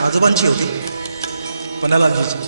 आजोबांची होती, पन्नालालजीची.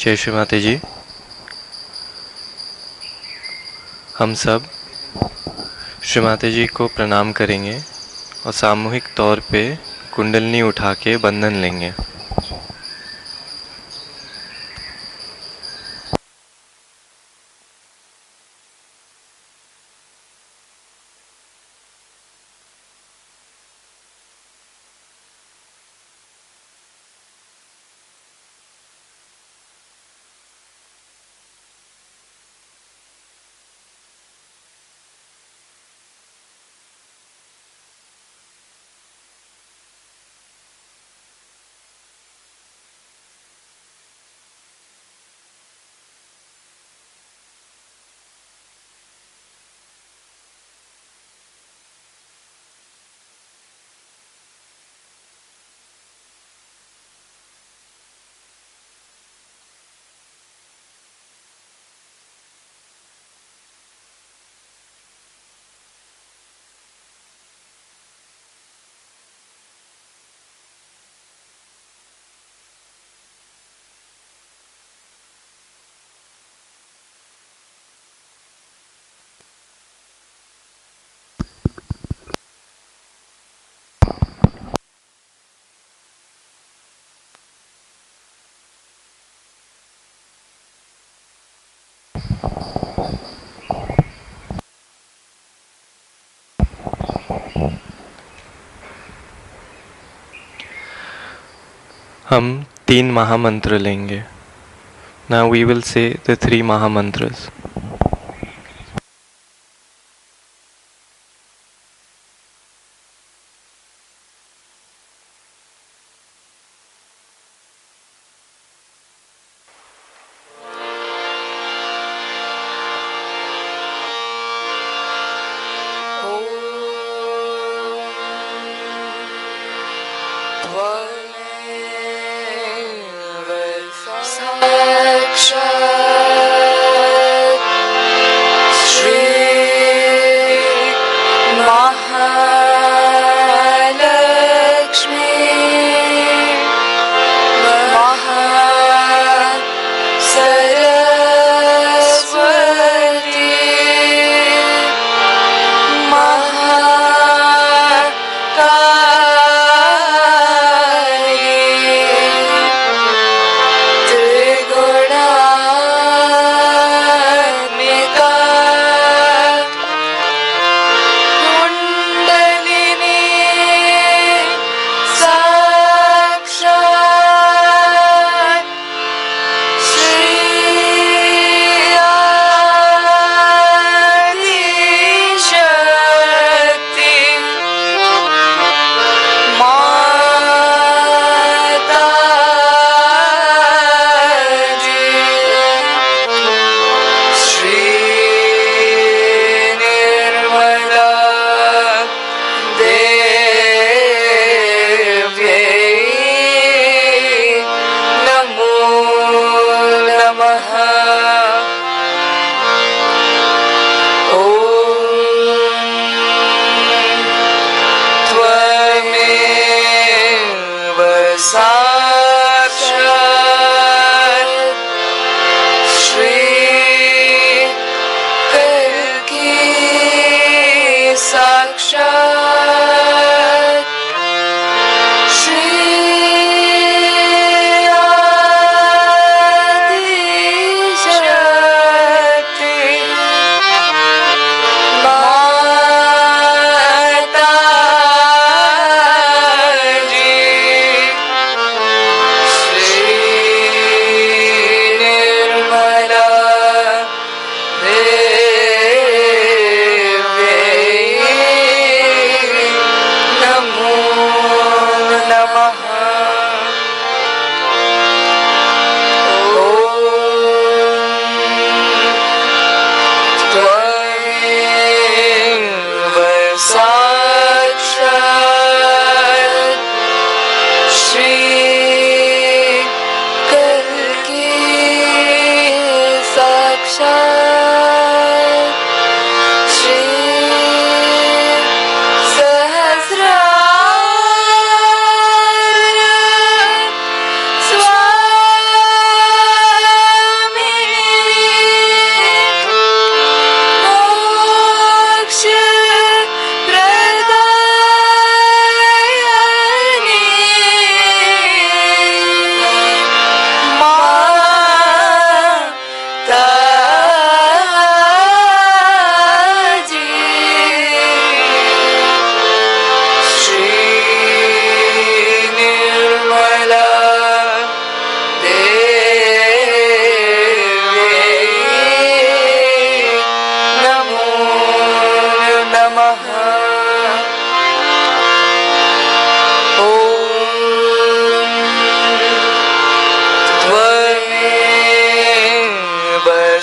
जय श्री माता जी। हम सब श्री माता जी को प्रणाम करेंगे और सामूहिक तौर पे कुंडलनी उठा के बंधन लेंगे। हम 3 महामंत्र लेंगे। Now we will say the 3 महामंत्रस। त्रिगुणा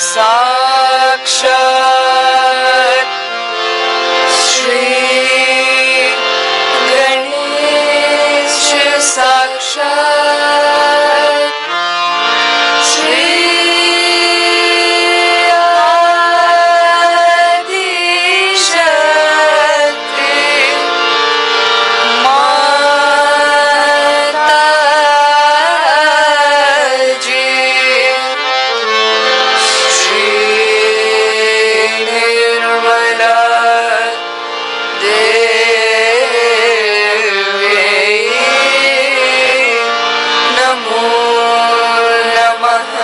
साक्षात् श्री गणेश साक्षात् श्री आदिशक्ति माताजी श्री निर्मला देवी नमो नमः।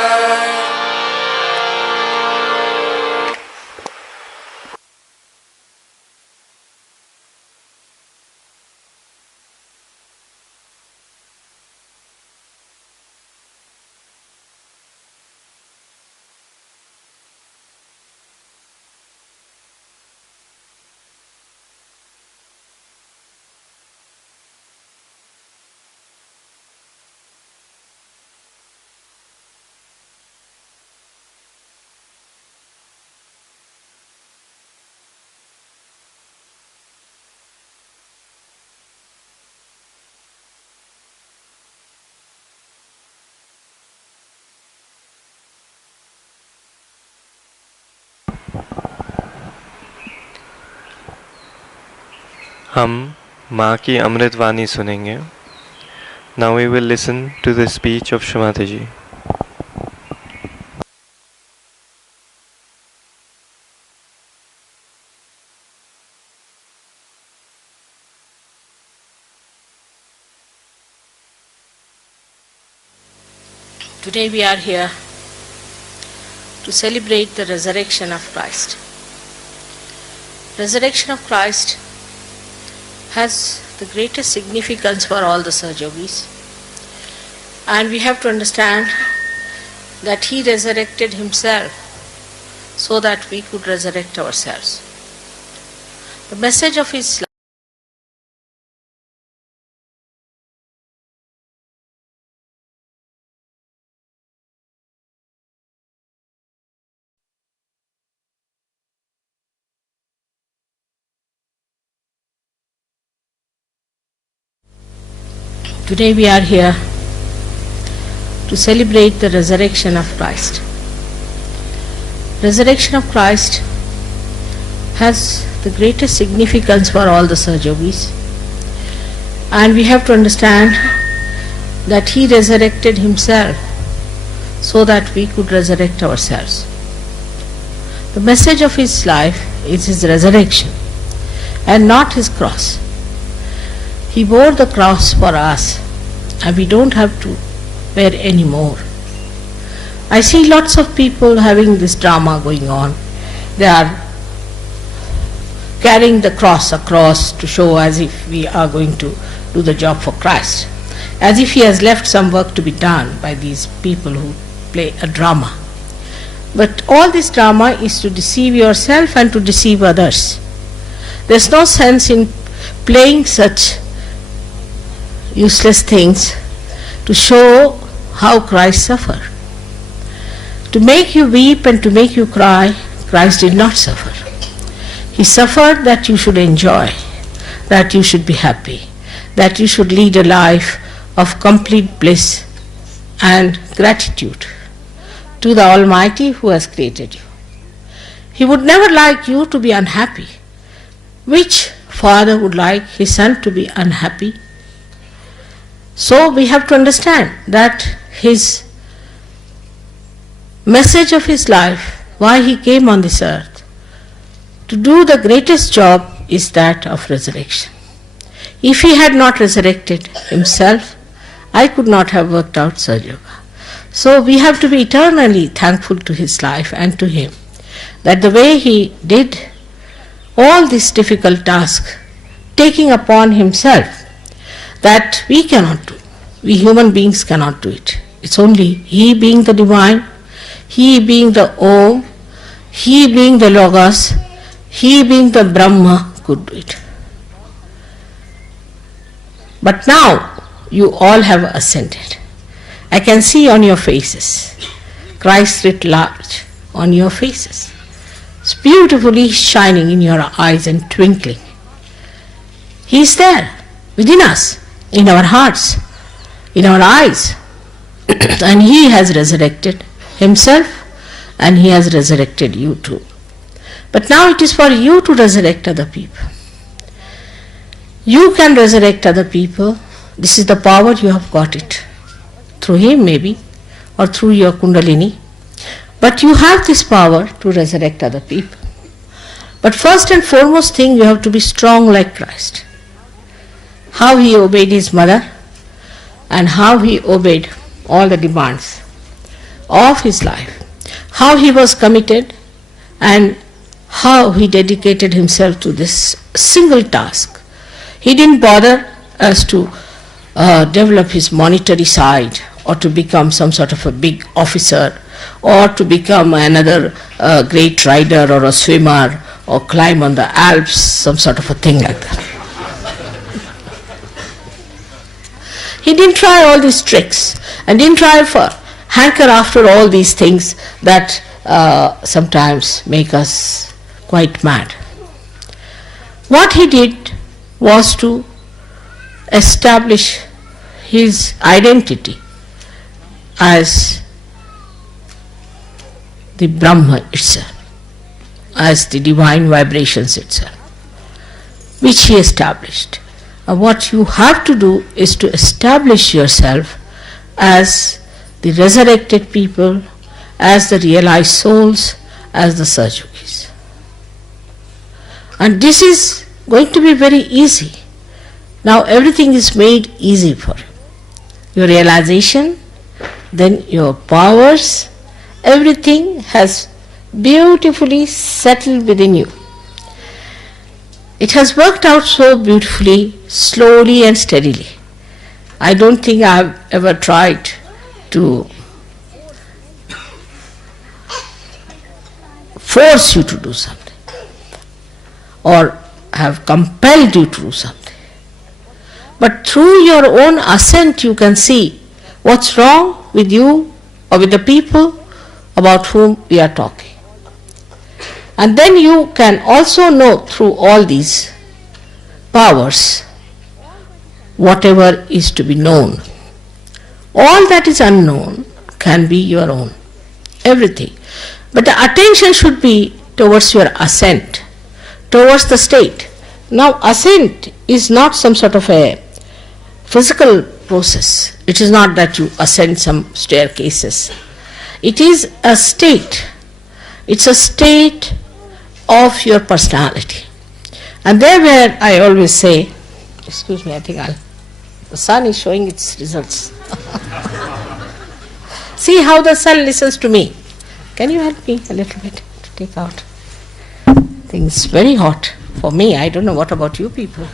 हम माँ की अमृत वाणी सुनेंगे. Now we will listen to the speech of Shrimati ji. Today we are here to celebrate the resurrection of Christ. Resurrection of Christ has the greatest significance for all the Saj Yogis, and we have to understand that he resurrected himself so that we could resurrect ourselves. The message of his life Today we are here to celebrate the resurrection of Christ. Resurrection of Christ has the greatest significance for all the Saj Yogis, and we have to understand that he resurrected himself so that we could resurrect ourselves. The message of his life is his resurrection and not his cross. He bore the cross for us, and we don't have to bear any more. I see lots of people having this drama going on. They are carrying the cross across to show as if we are going to do the job for Christ, as if he has left some work to be done by these people who play a drama. But all this drama is to deceive yourself and to deceive others. There's no sense in playing such useless things to show how Christ suffered. To make you weep and to make you cry, Christ did not suffer. He suffered that you should enjoy, that you should be happy, that you should lead a life of complete bliss and gratitude to the Almighty who has created you. He would never like you to be unhappy. Which father would like his son to be unhappy? So we have to understand that his message of his life, why he came on this earth, to do the greatest job is that of resurrection. If he had not resurrected himself, I could not have worked out Saj Yoga. So we have to be eternally thankful to his life and to him, that the way he did all this difficult task, taking upon himself, that we cannot do. We human beings cannot do it. It's only he being the divine, he being the Om, he being the Logos, he being the Brahma could do it. But now you all have ascended. I can see on your faces Christ writ large on your faces. It's beautifully shining in your eyes and twinkling. He is there within us, in our hearts, in our eyes. And He has resurrected Himself, and He has resurrected you too. But now it is for you to resurrect other people. You can resurrect other people. This is the power, you have got it. Through Him maybe, or through your Kundalini. But you have this power to resurrect other people. But first and foremost thing, you have to be strong like Christ. How He obeyed His mother, and how He obeyed all the demands of His life. How He was committed, and how He dedicated Himself to this single task. He didn't bother as to develop His monetary side, or to become some sort of a big officer, or to become another great rider or a swimmer, or climb on the Alps, some sort of a thing like that. He didn't try all these tricks, and didn't try for hanker after all these things that sometimes make us quite mad. What he did was to establish his identity as the Brahma itself, as the divine vibrations itself, which he established. What you have to do is to establish yourself as the resurrected people, as the realized souls, as the Sahajogis. And this is going to be very easy. Now everything is made easy for you. Your realization, then your powers, everything has beautifully settled within you. It has worked out so beautifully, slowly and steadily. I don't think I have ever tried to force you to do something, or have compelled you to do something. But through your own assent you can see what's wrong with you or with the people about whom we are talking. And then you can also know through all these powers whatever is to be known. All that is unknown can be your own, everything. But the attention should be towards your ascent, towards the state. Now ascent is not some sort of a physical process. It is not that you ascend some staircases. It is a state. It's a state of your personality. And there where I always say, excuse me, I think the sun is showing its results. See how the sun listens to me. Can you help me a little bit to take out? Things very hot for me. I don't know what about you people.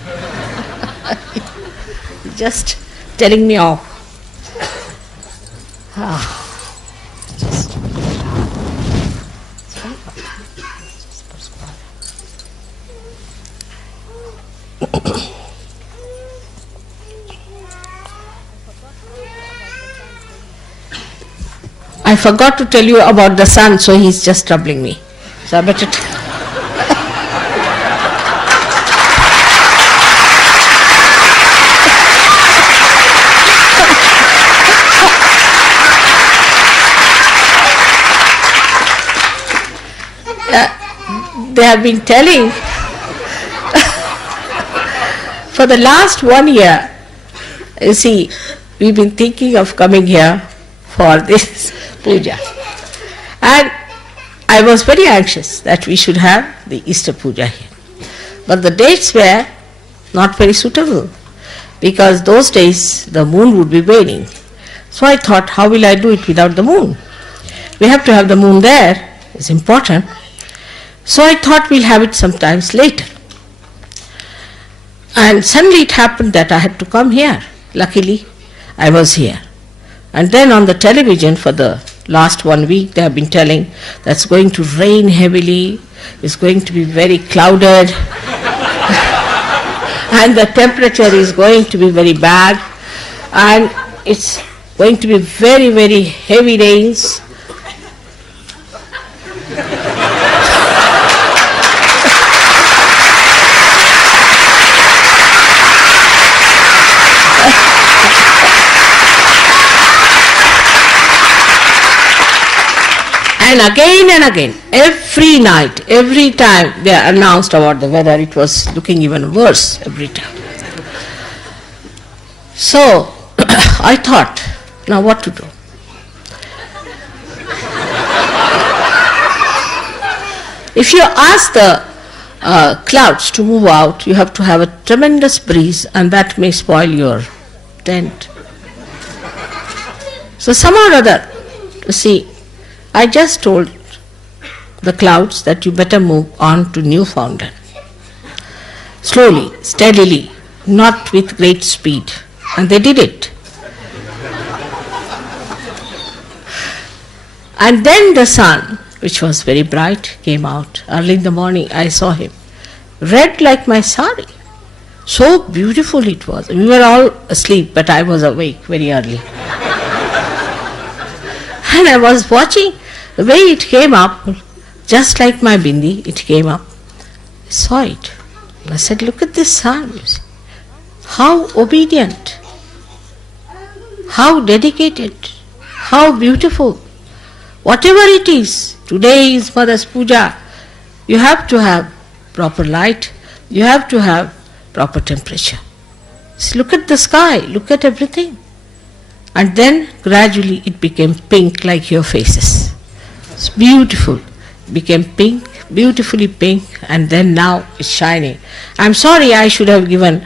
Just telling me off. Just I forgot to tell you about the sun, so he's just troubling me. So I better they have been telling for the last 1 year, you see, we've been thinking of coming here for this puja. And I was very anxious that we should have the Easter Puja here. But the dates were not very suitable, because those days the moon would be waning. So I thought, how will I do it without the moon? We have to have the moon there, it's important. So I thought we'll have it sometimes later. And suddenly it happened that I had to come here. Luckily, I was here. And then on the television for the last 1 week, they have been telling that it's going to rain heavily, it's going to be very clouded, and the temperature is going to be very bad, and it's going to be very, very heavy rains. and again, every night, every time they announced about the weather, it was looking even worse every time. So I thought, now what to do? If you ask the clouds to move out, you have to have a tremendous breeze, and that may spoil your tent. So somehow or other, you see, I just told the clouds that you better move on to Newfoundland. Slowly, steadily, not with great speed. And they did it. And then the sun, which was very bright, came out. Early in the morning, I saw him. Red like my sari. So beautiful it was. We were all asleep, but I was awake very early. And I was watching the way it came up, just like my bindi, it came up. I saw it. I said, look at this sun. You see. How obedient, how dedicated, how beautiful. Whatever it is, today is Mother's Puja, you have to have proper light, you have to have proper temperature. So look at the sky, look at everything. And then gradually it became pink like your faces. It's beautiful. It became pink, beautifully pink, and then now it's shining. I'm sorry I should have given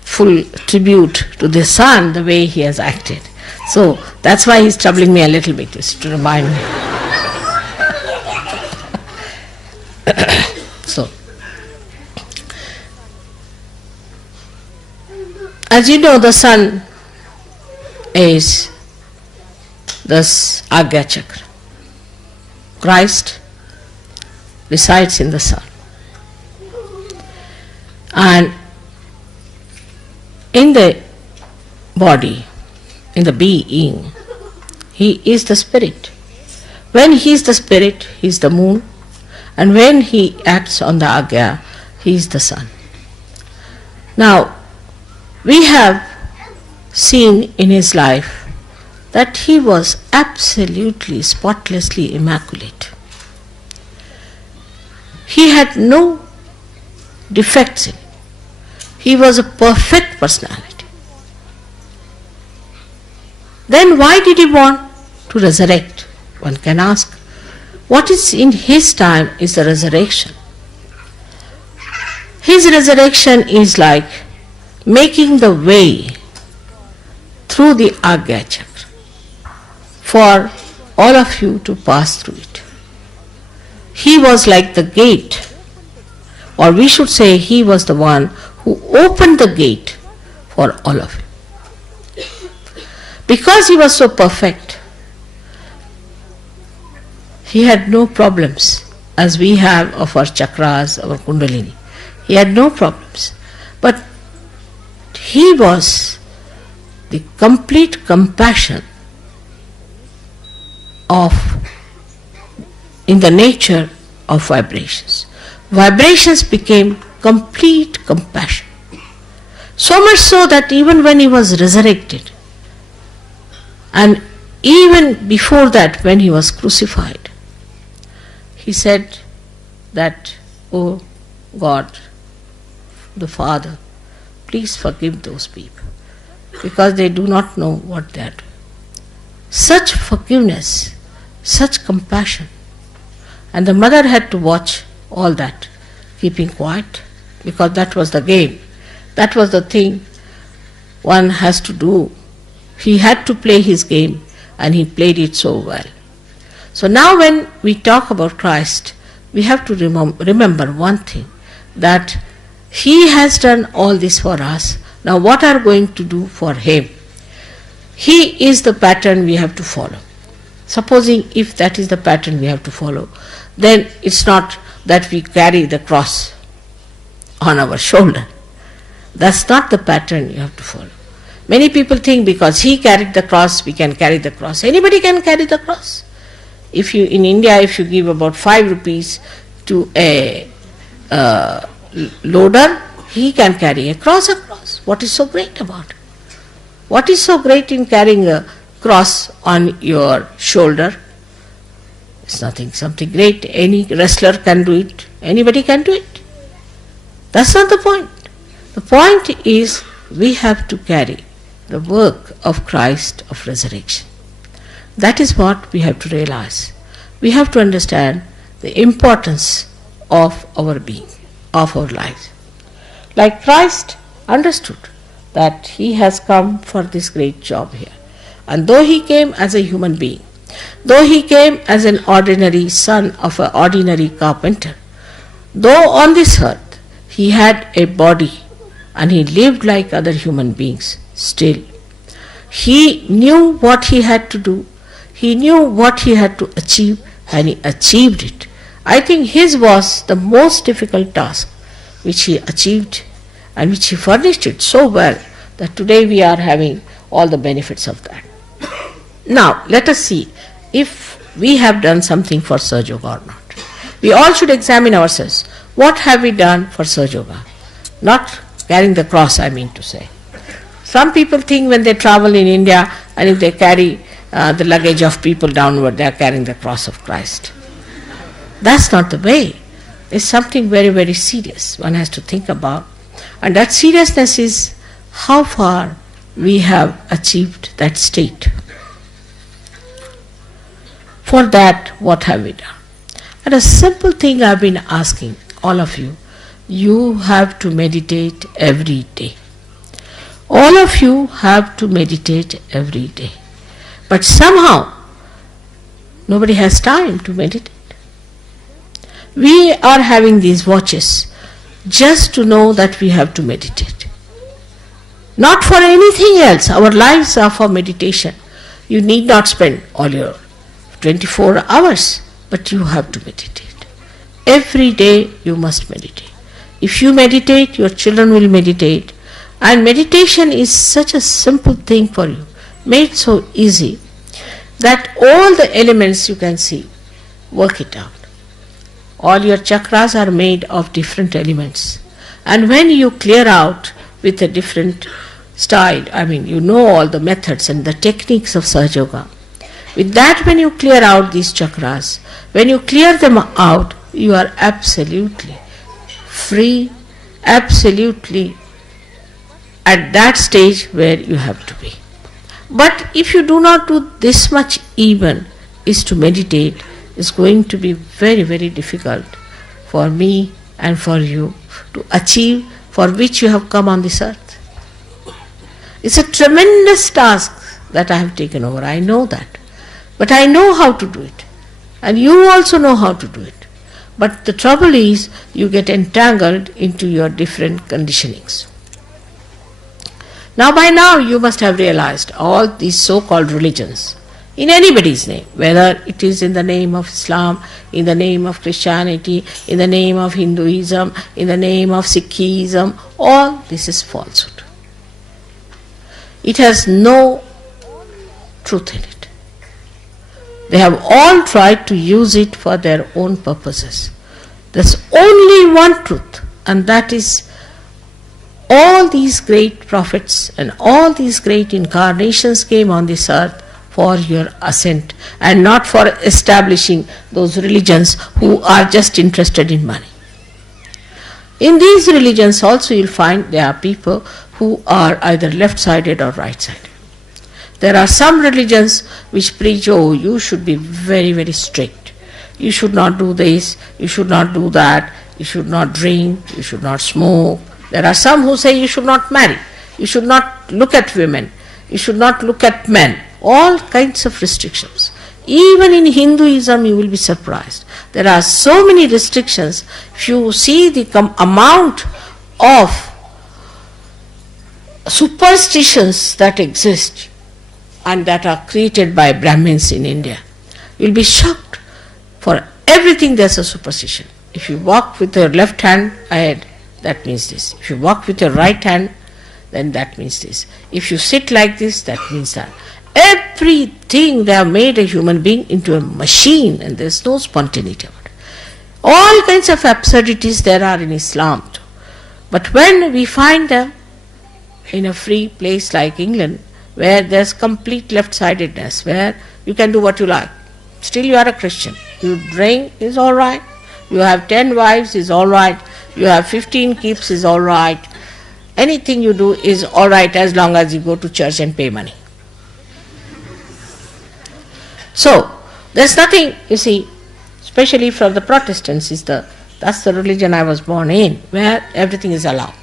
full tribute to the sun, the way he has acted. So that's why he's troubling me a little bit, just to remind me. So, as you know, the sun is this Agya Chakra. Christ resides in the sun. And in the body, in the being, he is the spirit. When he is the spirit, he is the moon. And when he acts on the Agya, he is the sun. Now, we have seen in his life that he was absolutely, spotlessly immaculate. He had no defects in him. He was a perfect personality. Then why did he want to resurrect? One can ask. What is in his time is the resurrection. His resurrection is like making the way through the Agya Chakra for all of you to pass through it. He was like the gate, or we should say he was the one who opened the gate for all of you. Because he was so perfect, he had no problems as we have of our chakras, our kundalini. He had no problems. But he was the complete compassion of, in the nature of vibrations. Vibrations became complete compassion. So much so that even when he was resurrected, and even before that when he was crucified, he said that, "Oh God, the Father, please forgive those people, because they do not know what they are doing." Such forgiveness, such compassion. And the mother had to watch all that, keeping quiet, because that was the game. That was the thing one has to do. He had to play his game, and he played it so well. So now when we talk about Christ, we have to remember one thing, that he has done all this for us. Now what are we going to do for him? He is the pattern we have to follow. Supposing if that is the pattern we have to follow, then it's not that we carry the cross on our shoulder. That's not the pattern you have to follow. Many people think because he carried the cross, we can carry the cross. Anybody can carry the cross. If you, in India, if you give about 5 rupees to a loader, he can carry a cross across. What is so great about it? What is so great in carrying a cross on your shoulder? It's nothing something great. Any wrestler can do it. Anybody can do it. That's not the point. The point is we have to carry the work of Christ of resurrection. That is what we have to realize. We have to understand the importance of our being, of our lives. Like Christ understood that he has come for this great job here. And though he came as a human being, though he came as an ordinary son of an ordinary carpenter, though on this earth he had a body and he lived like other human beings, still he knew what he had to do, he knew what he had to achieve, and he achieved it. I think his was the most difficult task which he achieved and which he furnished it so well that today we are having all the benefits of that. Now let us see if we have done something for Sahaja Yoga or not. We all should examine ourselves. What have we done for Sahaja Yoga? Not carrying the cross, I mean to say. Some people think when they travel in India and if they carry the luggage of people downward, they are carrying the cross of Christ. That's not the way. It's something very, very serious one has to think about. And that seriousness is how far we have achieved that state. For that, what have we done? And a simple thing I've been asking all of you, you have to meditate every day. All of you have to meditate every day. But somehow, nobody has time to meditate. We are having these watches just to know that we have to meditate. Not for anything else. Our lives are for meditation. You need not spend all your 24 hours, but you have to meditate. Every day you must meditate. If you meditate, your children will meditate. And meditation is such a simple thing for you, made so easy, that all the elements you can see, work it out. All your chakras are made of different elements. And when you clear out with a different style, I mean you know all the methods and the techniques of Sahaja Yoga, with that when you clear out these chakras, when you clear them out, you are absolutely free, absolutely at that stage where you have to be. But if you do not do this much even, is to meditate, is going to be very, very difficult for me and for you to achieve for which you have come on this earth. It's a tremendous task that I have taken over, I know that. But I know how to do it. And you also know how to do it. But the trouble is, you get entangled into your different conditionings. Now by now you must have realized all these so-called religions, in anybody's name, whether it is in the name of Islam, in the name of Christianity, in the name of Hinduism, in the name of Sikhism, all this is falsehood. It has no truth in it. They have all tried to use it for their own purposes. There's only one truth, and that is all these great prophets and all these great incarnations came on this earth for your ascent and not for establishing those religions who are just interested in money. In these religions also you'll find there are people who are either left-sided or right-sided. There are some religions which preach, oh, you should be very, very strict. You should not do this, you should not do that, you should not drink, you should not smoke. There are some who say you should not marry, you should not look at women, you should not look at men. All kinds of restrictions. Even in Hinduism you will be surprised. There are so many restrictions. If you see the amount of superstitions that exist and that are created by Brahmins in India, you'll be shocked. For everything there's a superstition. If you walk with your left hand ahead, that means this. If you walk with your right hand, then that means this. If you sit like this, that means that. Everything, they have made a human being into a machine, and there's no spontaneity about it. All kinds of absurdities there are in Islam too. But when we find them in a free place like England, where there's complete left-sidedness, where you can do what you like, still you are a Christian. You drink is all right. You have 10 wives is all right. You have 15 keeps is all right. Anything you do is all right as long as you go to church and pay money. So, there's nothing, you see, especially from the Protestants, that's the religion I was born in, where everything is allowed.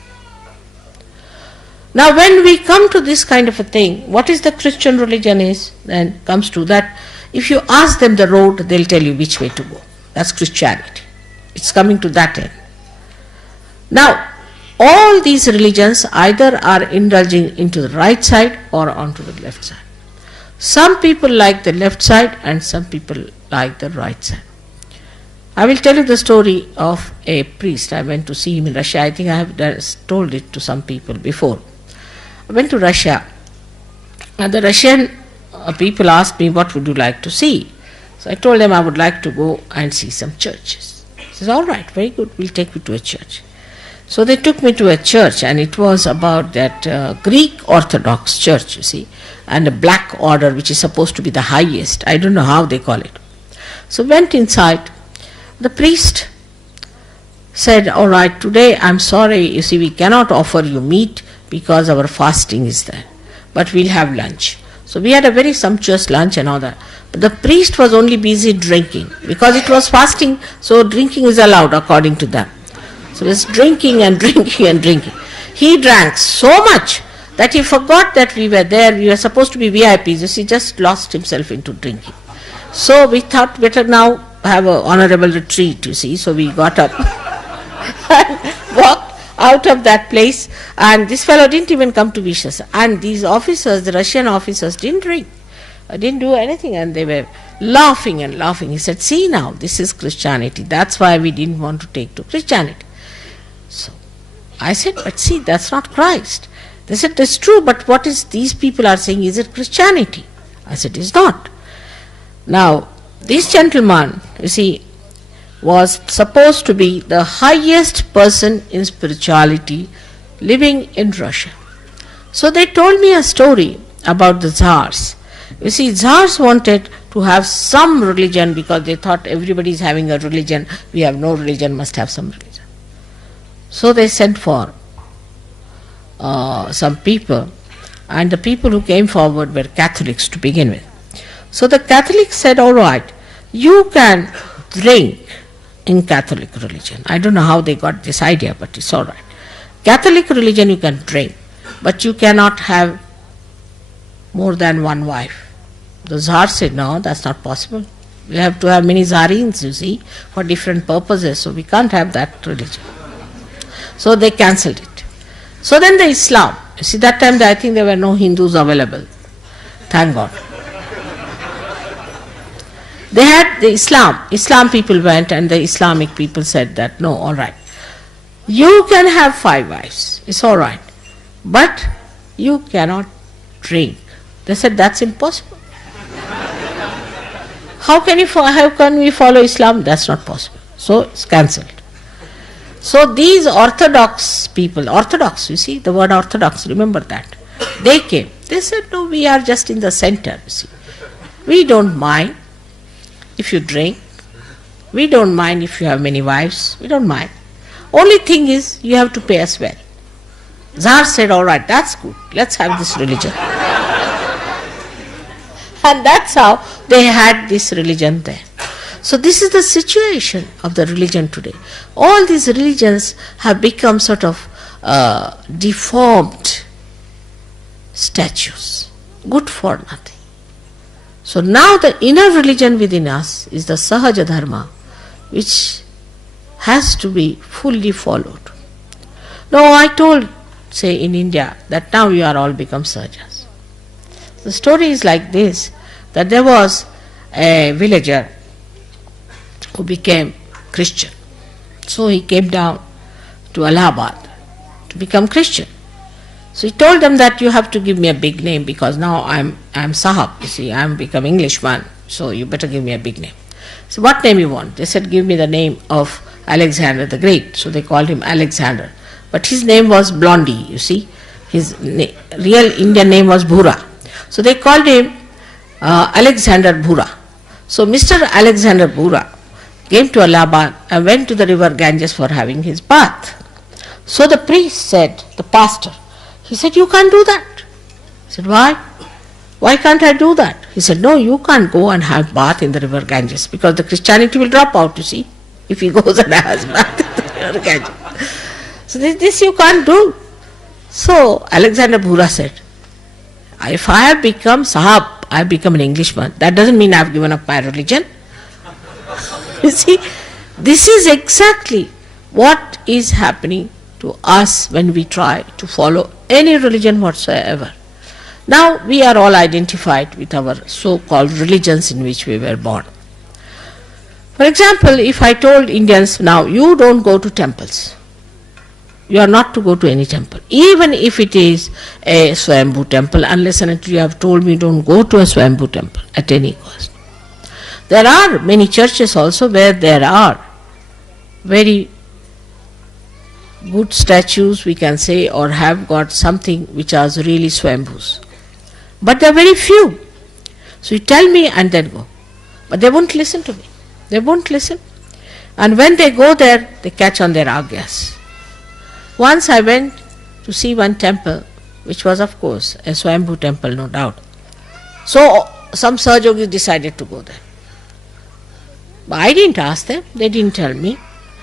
Now when we come to this kind of a thing, what is the Christian religion is, then comes to that, if you ask them the road, they'll tell you which way to go. That's Christianity. It's coming to that end. Now, all these religions either are indulging into the right side or onto the left side. Some people like the left side and some people like the right side. I will tell you the story of a priest. I went to see him in Russia. I think I have told it to some people before. I went to Russia and the Russian people asked me, what would you like to see? So I told them I would like to go and see some churches. He says, all right, very good, we'll take you to a church. So they took me to a church and it was about that Greek Orthodox church, you see, and a black order which is supposed to be the highest. I don't know how they call it. So went inside. The priest said, all right, today I'm sorry, you see, we cannot offer you meat because our fasting is there, but we'll have lunch. So we had a very sumptuous lunch and all that. But the priest was only busy drinking because it was fasting, so drinking is allowed according to them. So he was drinking and drinking and drinking. He drank so much that he forgot that we were there. We were supposed to be VIPs. You see, just lost himself into drinking. So we thought better now have an honorable retreat, you see. So we got up and walked out of that place, and this fellow didn't even come to wish us. And these officers, the Russian officers, didn't drink, didn't do anything, and they were laughing and laughing. He said, see now, this is Christianity. That's why we didn't want to take to Christianity. So I said, but see, that's not Christ. They said, that's true, but what is these people are saying, is it Christianity? I said, it's not. Now, this gentleman, you see, was supposed to be the highest person in spirituality living in Russia. So they told me a story about the Tsars. You see, Tsars wanted to have some religion because they thought everybody is having a religion, we have no religion, must have some religion. So they sent for some people, and the people who came forward were Catholics to begin with. So the Catholics said, all right, you can drink in Catholic religion. I don't know how they got this idea, but it's all right. Catholic religion you can drink, but you cannot have more than one wife. The Tsar said, no, that's not possible. We have to have many Tsarins, you see, for different purposes, so we can't have that religion. So they cancelled it. So then the Islam, you see, that time I think there were no Hindus available. Thank God. They had the Islam people went, and the Islamic people said that, no, all right, you can have 5 wives, it's all right, but you cannot drink. They said, that's impossible. How can we follow Islam? That's not possible. So it's cancelled. So these Orthodox people, Orthodox, you see, the word Orthodox, remember that, they came. They said, no, we are just in the center, you see. We don't mind if you drink, we don't mind if you have many wives, we don't mind. Only thing is, you have to pay us well. Tsar said, all right, that's good, let's have this religion. And that's how they had this religion there. So this is the situation of the religion today. All these religions have become sort of deformed statues, good for nothing. So now the inner religion within us is the Sahaja Dharma, which has to be fully followed. Now I told, say in India, that now you are all become Sahajas. The story is like this, that there was a villager who became Christian. So he came down to Allahabad to become Christian. So he told them that you have to give me a big name because now I'm Sahab, you see, I'm become Englishman, so you better give me a big name. So what name you want? They said, give me the name of Alexander the Great. So they called him Alexander. But his name was Blondie, you see. His real Indian name was Bhura. So they called him Alexander Bhura. So Mr. Alexander Bura came to Allahabad and went to the river Ganges for having his bath. So the priest said, the pastor, he said, you can't do that. He said, why? Why can't I do that? He said, no, you can't go and have bath in the river Ganges because the Christianity will drop out, you see, if he goes and has bath in the river Ganges. So this you can't do. So Alexander Bura said, if I have become Sahab, I have become an Englishman, that doesn't mean I have given up my religion. You see, this is exactly what is happening to us when we try to follow any religion whatsoever. Now we are all identified with our so-called religions in which we were born. For example, if I told Indians, now you don't go to temples, you are not to go to any temple, even if it is a Swayambhu temple, unless and until you have told me don't go to a Swayambhu temple at any cost. There are many churches also where there are very good statues, we can say, or have got something which are really Swayambhus. But there are very few. So you tell me and then go. But they won't listen to me. They won't listen. And when they go there, they catch on their agyas. Once I went to see one temple, which was of course a Swayambhu temple, no doubt. So some Sahajogis decided to go there. But I didn't ask them, they didn't tell me.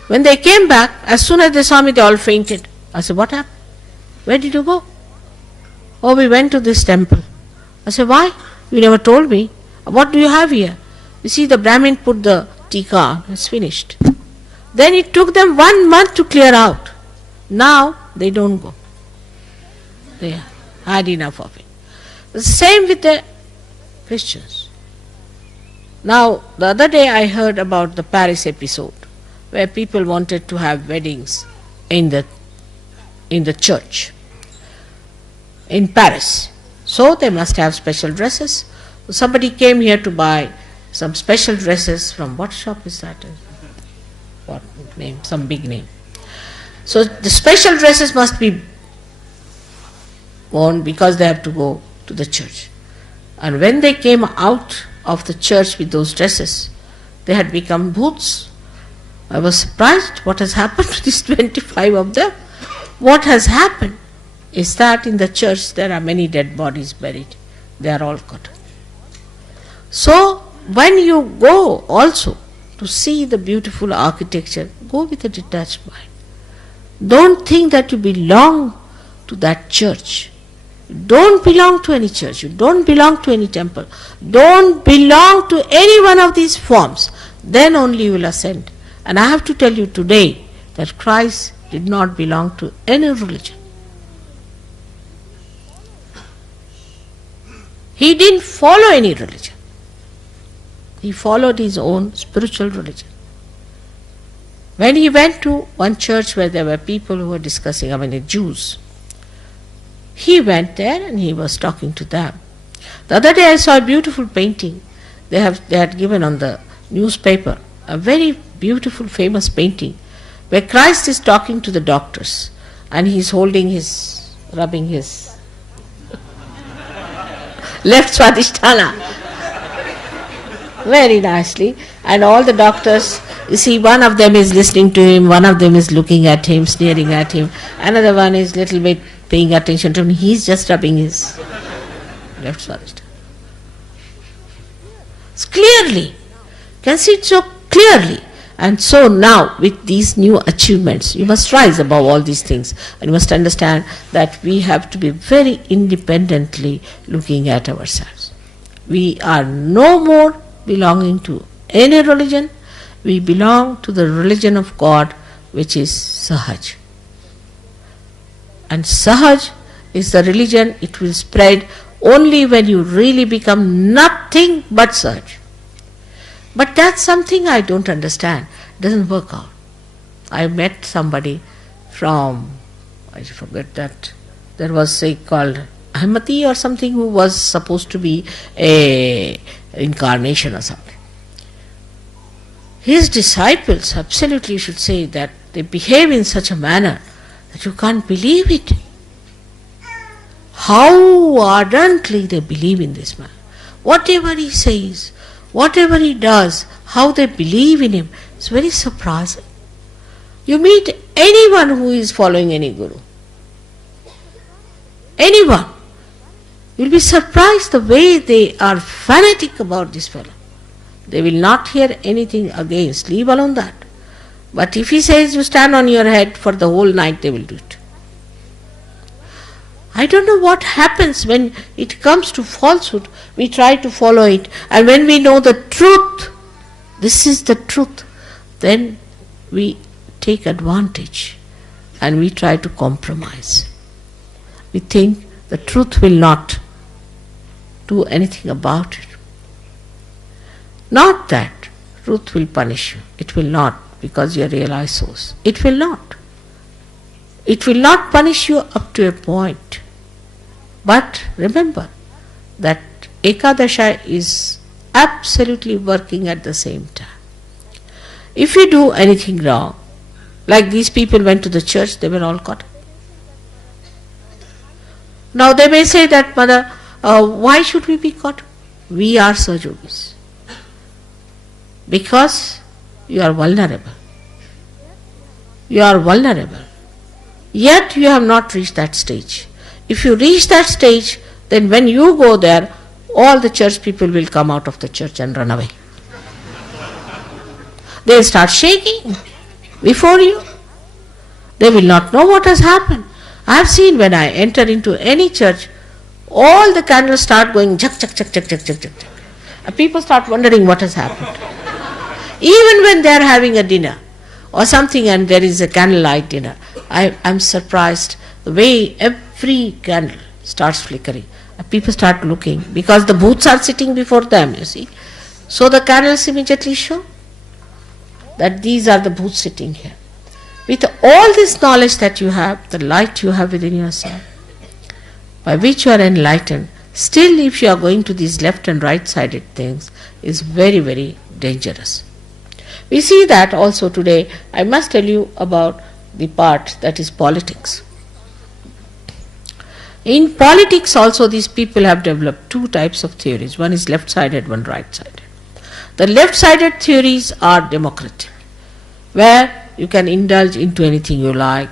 When they came back, as soon as they saw me, they all fainted. I said, what happened? Where did you go? Oh, we went to this temple. I said, why? You never told me. What do you have here? You see, the Brahmin put the tika on, it's finished. Then it took them 1 month to clear out. Now they don't go. They had enough of it. The same with the Christians. Now, the other day I heard about the Paris episode, where people wanted to have weddings in the church in Paris. So they must have special dresses. So somebody came here to buy some special dresses from what shop is that? What name? Some big name. So the special dresses must be worn because they have to go to the church. And when they came out of the church with those dresses, they had become booths. I was surprised what has happened to these 25 of them. What has happened is that in the church there are many dead bodies buried. They are all cut. So when you go also to see the beautiful architecture, go with a detached mind. Don't think that you belong to that church. Don't belong to any church. You don't belong to any temple. Don't belong to any one of these forms. Then only you will ascend. And I have to tell you today that Christ did not belong to any religion. He didn't follow any religion. He followed his own spiritual religion. When he went to one church where there were people who were discussing, the Jews, he went there and he was talking to them. The other day I saw a beautiful painting. They had given on the newspaper a very beautiful famous painting where Christ is talking to the doctors and he is rubbing his left swadhisthana very nicely, and all the doctors, you see, one of them is listening to him, one of them is looking at him, sneering at him, another one is little bit paying attention to him, he's just rubbing his left swadhisthana. It's clearly, you can see it so clearly. And so now with these new achievements, you must rise above all these things and you must understand that we have to be very independently looking at ourselves. We are no more belonging to any religion. We belong to the religion of God, which is Sahaj. And Sahaj is the religion, it will spread only when you really become nothing but Sahaj. But that's something I don't understand. It doesn't work out. I met somebody from, I forget that, there was say called Ahmadi or something, who was supposed to be a incarnation or something. His disciples absolutely should say that they behave in such a manner that you can't believe it. How ardently they believe in this man. Whatever he says, whatever he does, how they believe in him, it's very surprising. You meet anyone who is following any guru, anyone, you'll be surprised the way they are fanatic about this fellow. They will not hear anything against, leave alone that. But if he says you stand on your head for the whole night, they will do it. I don't know what happens when it comes to falsehood. We try to follow it, and when we know the truth, this is the truth, then we take advantage and we try to compromise. We think the truth will not do anything about it. Not that truth will punish you. It will not, because you are realized source. It will not. It will not punish you up to a point. But remember that Ekadasha is absolutely working at the same time. If you do anything wrong, like these people went to the church, they were all caught. Now they may say that, Mother, why should we be caught? We are Sahajogis. Because you are vulnerable. You are vulnerable. Yet you have not reached that stage. If you reach that stage, then when you go there, all the church people will come out of the church and run away. They will start shaking before you. They will not know what has happened. I have seen when I enter into any church, all the candles start going chak chak chak chak chak chak chak. And people start wondering what has happened. Even when they are having a dinner or something and there is a candlelight dinner, I am surprised the way every candle starts flickering. And people start looking because the booths are sitting before them, you see. So the candles immediately show that these are the booths sitting here. With all this knowledge that you have, the light you have within yourself, by which you are enlightened, still if you are going to these left and right sided things, is very, very dangerous. We see that also today. I must tell you about the part that is politics. In politics also these people have developed two types of theories. One is left-sided, one right-sided. The left-sided theories are democratic, where you can indulge into anything you like.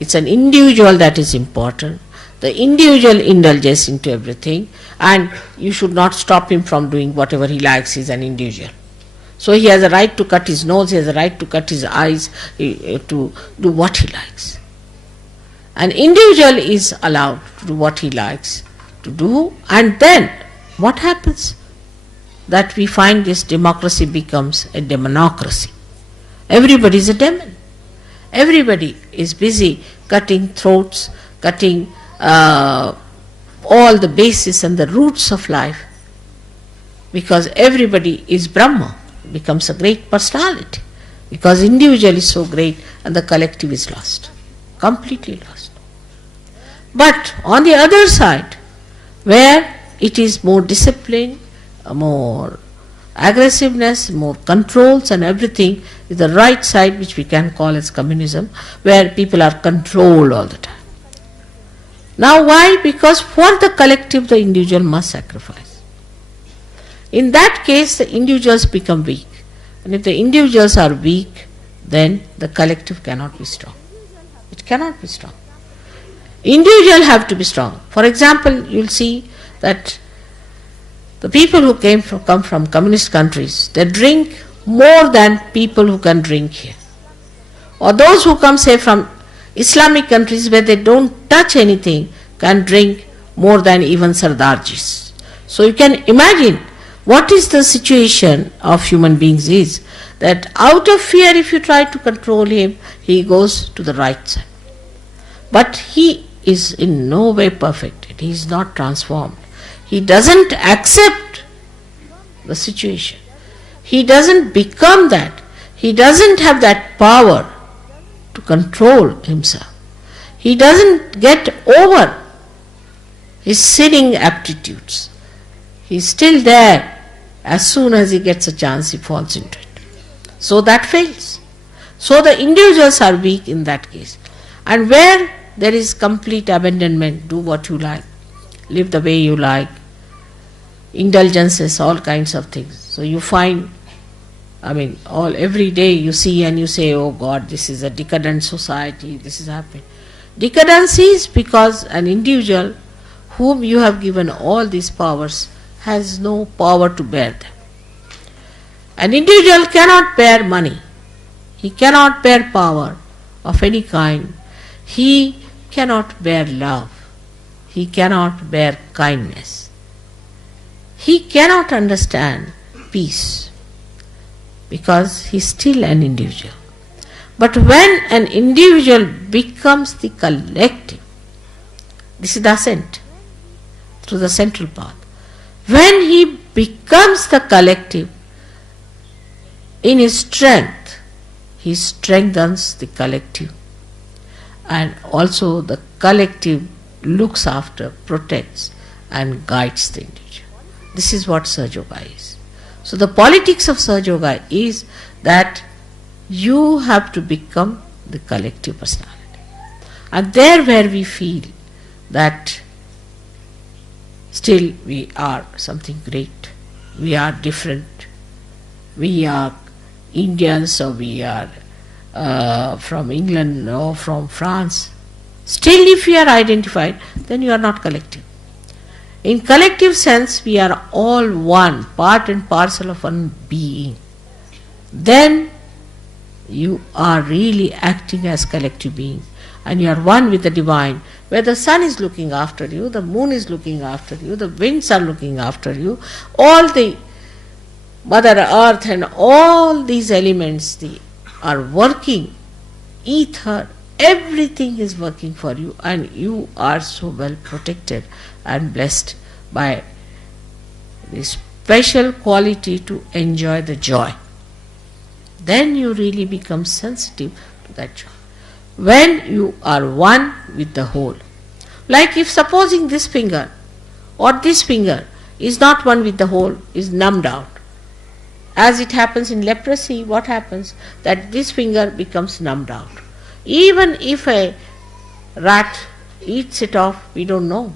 It's an individual that is important. The individual indulges into everything and you should not stop him from doing whatever he likes. He's an individual. So he has a right to cut his nose, he has a right to cut his eyes, to do what he likes. An individual is allowed to do what he likes to do, and then what happens? That we find this democracy becomes a demonocracy. Everybody is a demon. Everybody is busy cutting throats, cutting all the bases and the roots of life, because everybody is Brahma, becomes a great personality, because individual is so great and the collective is lost, completely lost. But on the other side, where it is more discipline, more aggressiveness, more controls and everything, is the right side, which we can call as communism, where people are controlled all the time. Now why? Because for the collective the individual must sacrifice. In that case the individuals become weak, and if the individuals are weak, then the collective cannot be strong. It cannot be strong. Individual have to be strong. For example, you will see that the people who come from communist countries, they drink more than people who can drink here. Or those who come, say, from Islamic countries where they don't touch anything, can drink more than even Sardarjis. So you can imagine what is the situation of human beings is, that out of fear if you try to control him, he goes to the right side. But he is in no way perfected. He is not transformed. He doesn't accept the situation. He doesn't become that. He doesn't have that power to control himself. He doesn't get over his sinning aptitudes. He is still there. As soon as he gets a chance, he falls into it. So that fails. So the individuals are weak in that case. And where there is complete abandonment, do what you like, live the way you like, indulgences, all kinds of things. So you find, every day you see and you say, oh God, this is a decadent society, this is happening. Decadence is because an individual whom you have given all these powers has no power to bear them. An individual cannot bear money. He cannot bear power of any kind. He cannot bear love. He cannot bear kindness. He cannot understand peace because he is still an individual. But when an individual becomes the collective, this is the ascent through the central path. When he becomes the collective, in his strength, he strengthens the collective, and also the collective looks after, protects and guides the individual. This is what Sahaja Yoga is. So the politics of Sahaja Yoga is that you have to become the collective personality. And there where we feel that still we are something great, we are different, we are Indians or we are from England or from France, still if you are identified, then you are not collective. In collective sense, we are all one, part and parcel of one being. Then you are really acting as collective being, and you are one with the divine, where the sun is looking after you, the moon is looking after you, the winds are looking after you, all the Mother Earth and all these elements are working, ether, everything is working for you, and you are so well protected and blessed by the special quality to enjoy the joy. Then you really become sensitive to that joy. When you are one with the whole. Like if supposing this finger or this finger is not one with the whole, is numbed out. As it happens in leprosy, what happens? That this finger becomes numbed out. Even if a rat eats it off, we don't know.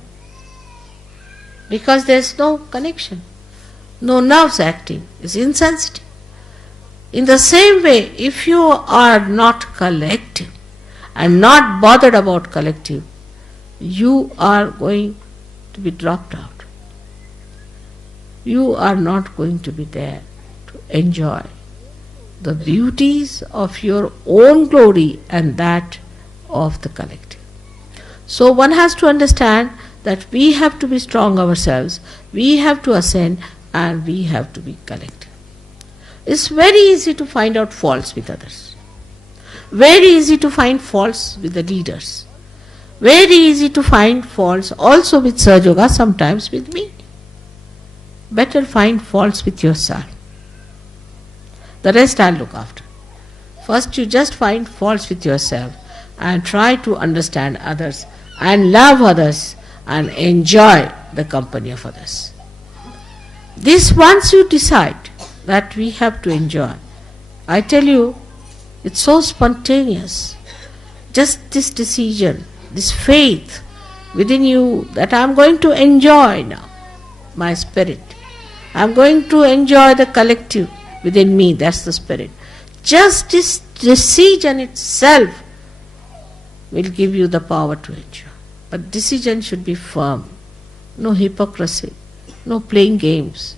Because there is no connection, no nerves acting, it's insensitive. In the same way, if you are not collective and not bothered about collective, you are going to be dropped out. You are not going to be there to enjoy the beauties of your own glory and that of the collective. So one has to understand that we have to be strong ourselves, we have to ascend, and we have to be collective. It's very easy to find out faults with others. Very easy to find faults with the leaders. Very easy to find faults also with Sahaja Yoga, sometimes with me. Better find faults with yourself. The rest I'll look after. First you just find faults with yourself and try to understand others and love others and enjoy the company of others. This once you decide that we have to enjoy, I tell you, it's so spontaneous. Just this decision, this faith within you that I am going to enjoy now my spirit. I am going to enjoy the collective within me, that's the spirit. Just this decision itself will give you the power to enjoy. But decision should be firm. No hypocrisy, no playing games,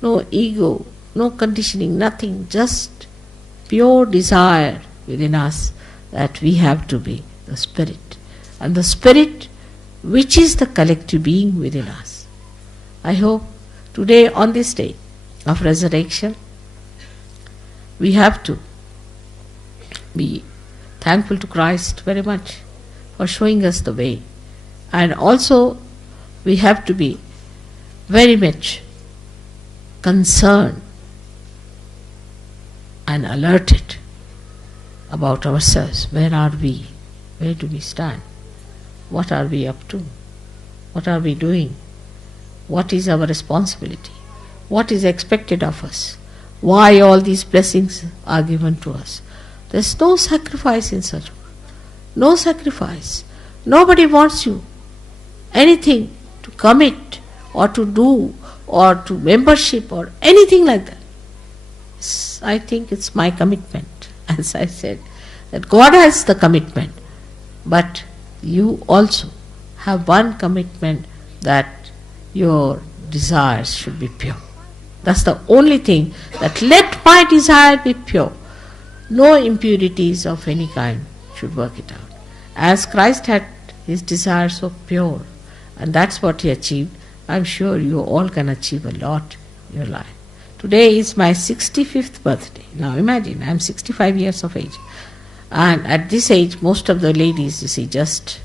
no ego, no conditioning, nothing. Just pure desire within us that we have to be the spirit. And the spirit which is the collective being within us. I hope today on this day of resurrection, we have to be thankful to Christ very much for showing us the way. And also we have to be very much concerned and alerted about ourselves. Where are we? Where do we stand? What are we up to? What are we doing? What is our responsibility? What is expected of us? Why all these blessings are given to us? There is no sacrifice in such work. No sacrifice. Nobody wants you anything to commit or to do or to membership or anything like that. I think it's my commitment, as I said, that God has the commitment, but you also have one commitment, that your desires should be pure. That's the only thing, that let my desire be pure. No impurities of any kind should work it out. As Christ had his desire so pure, and that's what he achieved, I'm sure you all can achieve a lot in your life. Today is my 65th birthday. Now imagine, I'm 65 years of age. And at this age, most of the ladies, you see, just,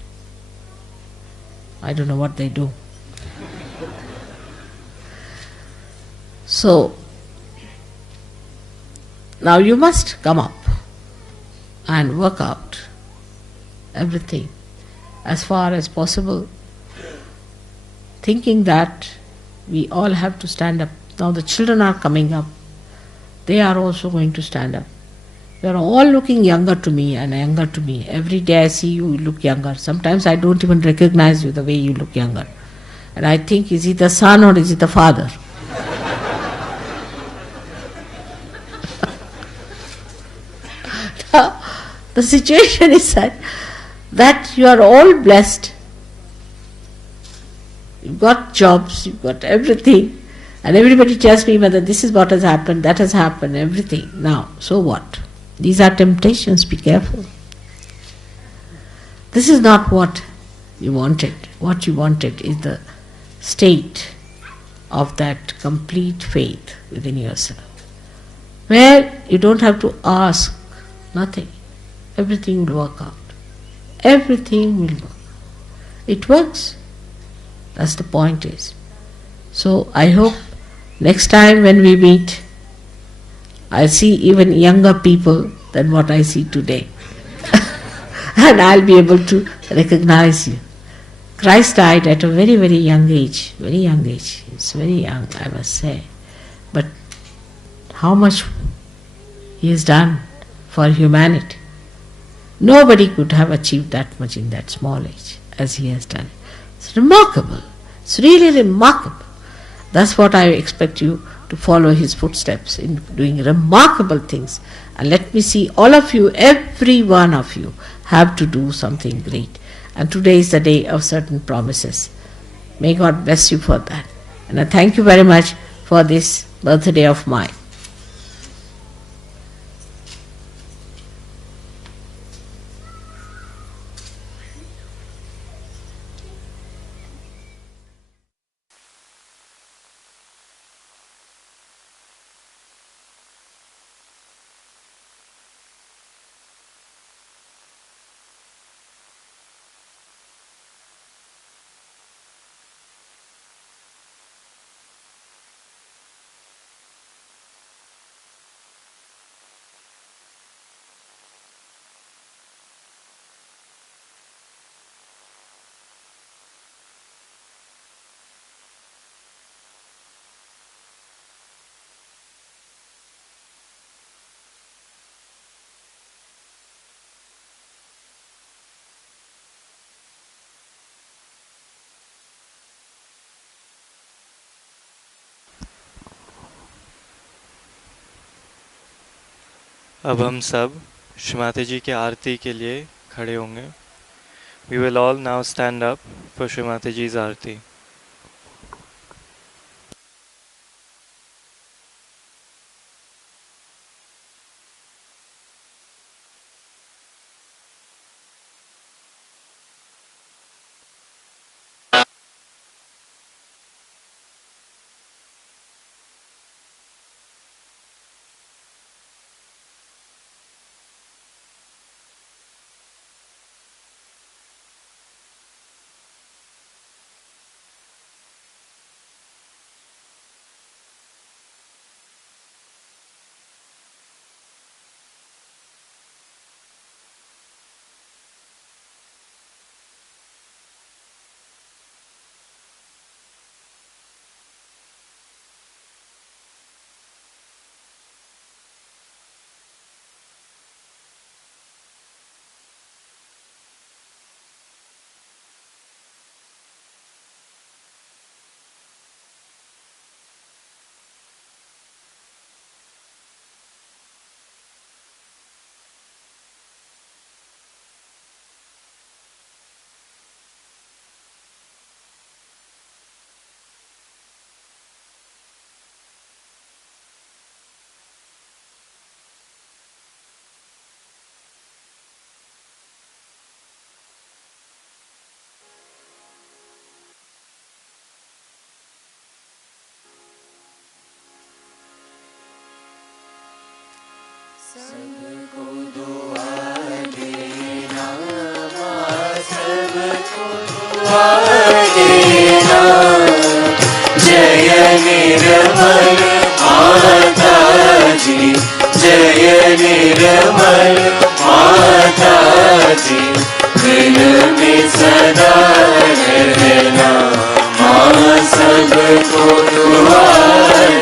I don't know what they do. So, now you must come up and work out everything as far as possible, thinking that we all have to stand up. Now the children are coming up. They are also going to stand up. You are all looking younger to me and younger to me. Every day I see you look younger. Sometimes I don't even recognize you the way you look younger. And I think, is he the son or is he the father? Now, the situation is that you are all blessed. You've got jobs, you've got everything. And everybody tells me whether this is what has happened, that has happened, everything. Now, so what? These are temptations, be careful. This is not what you wanted. What you wanted is the state of that complete faith within yourself, where you don't have to ask nothing. Everything will work out. Everything will work. It works. That's the point is. So I hope next time when we meet, I'll see even younger people than what I see today. And I'll be able to recognize you. Christ died at a very, very young age. Very young age. It's very young, I must say. But how much he has done for humanity. Nobody could have achieved that much in that small age as he has done. It's remarkable. It's really remarkable. That's what I expect you to follow his footsteps in doing remarkable things. And let me see all of you, every one of you, have to do something great. And today is the day of certain promises. May God bless you for that. And I thank you very much for this birthday of mine. अब हम सब श्रीमाता जी की आरती के लिए खड़े होंगे. We will all now stand up for Shrimati Ji's Aarti. सबको दुआ देना, सबको दुआ देना। जय निर्मल माता जी, जय निर्मल माता जी, दिल में सदा रहना, माँ सबको दुआ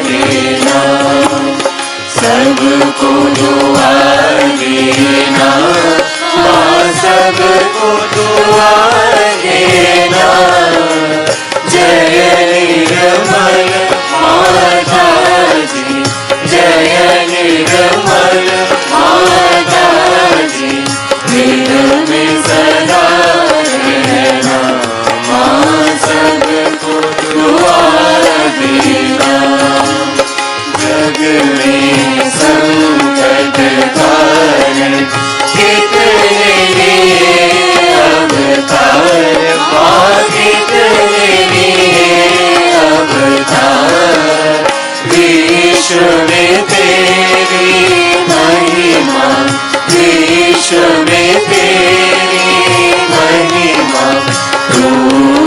देना, सबको दुआ देना, माँ सबको दुआ देना। जय निर्मल माता जी, जय निर्मल माता जी, दिल में सदा रहना, माँ सबको दुआ देना। जग में संकट कारण कितने अवतार, माँ कितने अवतार, विश्व में तेरी महिमा, विश्व में तेरी महिमा, तू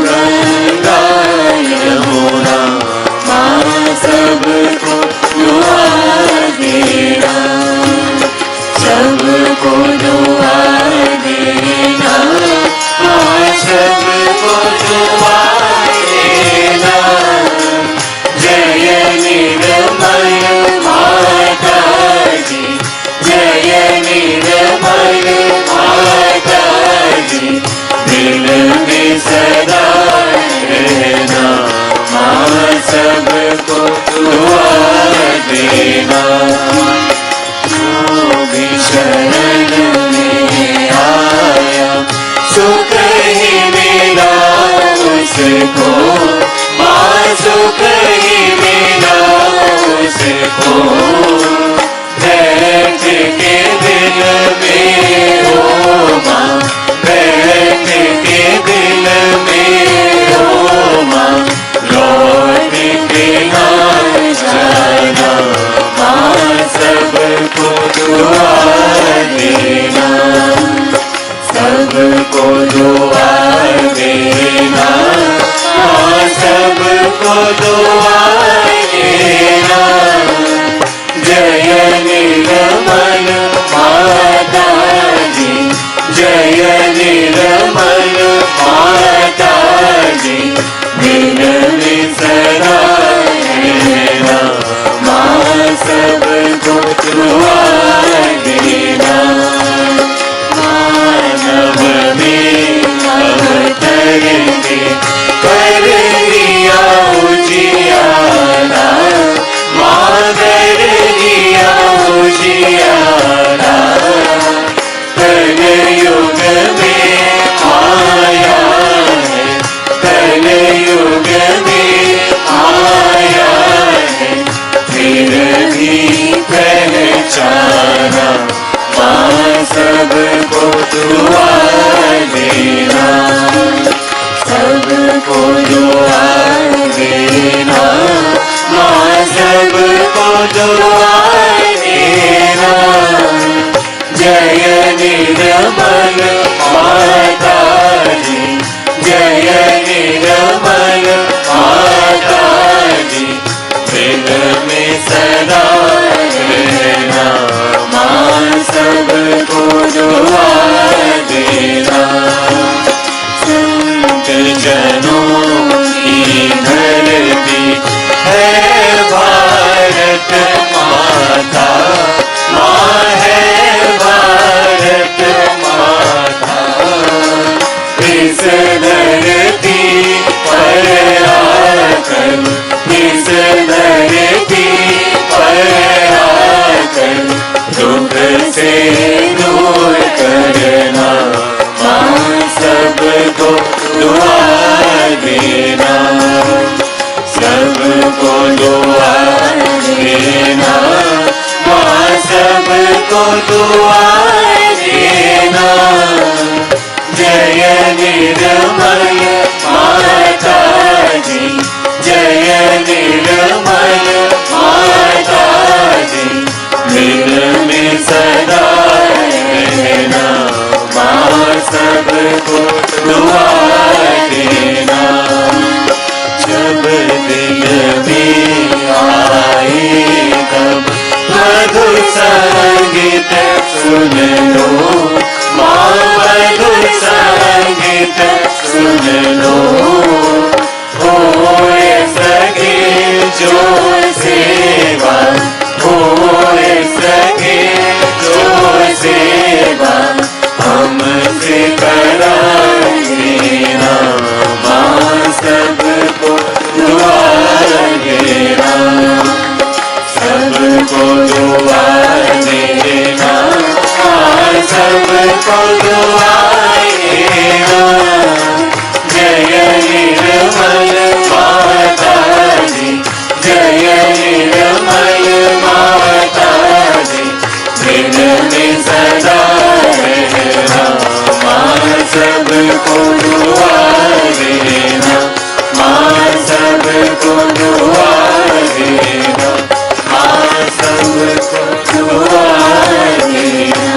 गंगा यमुना, माँ सबको दुआ देना, सबको दुआ देना, माँ सबको दुआ देना। जय निर्मल माता जी, जय निर्मल माता जी, दिल में सदा रहना, माँ सबको दुआ देना। जो भी शरण में आया सुख ही मिला उसको, माँ सुख ही मिला उसको। बैठ के दिल में हो माँ, बैठ के दिल में हो माँ, लौट के ना जाना, माँ सबको दुआ देना, सबको दुआ देना, माँ सबको दुआ देना। जय निर्मल माता जी, जय निर्मल माता जी, दिल में सदा रहना, माँ सबको दुआ देना। मानव में अवतर के कर दिया उजियारा, माँ कर दिया उजियारा। कलयुग में आया है, कलयुग में आया है, फिर भी पहचाना, माँ सबको दुआ देना, सबको दुआ देना, माँ सबको दुआ देना। जय निर्मल माता जी, जय निर्मल माता जी, दिल में सदा रहना, माँ सबको दुआ देना। संत जनों की धरती है भारत माता, माँ है भारत माता। इस धरती पर आकर, इस धरती पर आकर, दुख से दूर करना, माँ सबको दुआ देना, सबको दुआ देना, माँ सबको दुआ देना। जय निर्मल माता जी, जय निर्मल माता जी, दिल में सबको दुआ देना। जब दिन भी आए तब मधुर संगीत सुन लो, माँ मधुर संगीत सुन लो। होए सके जो सेवा, होए सके जो सेवा हमसे करा देना। माँ सबको दुआ देना, सबको दुआ देना, सबको दुआ देना। जय निर्मल माता दी, जय निर्मल माता दी, दिन में सदा रहना। माँ सबको दुआ देना, माँ सबको दुआ देना, माँ सबको दुआ देना।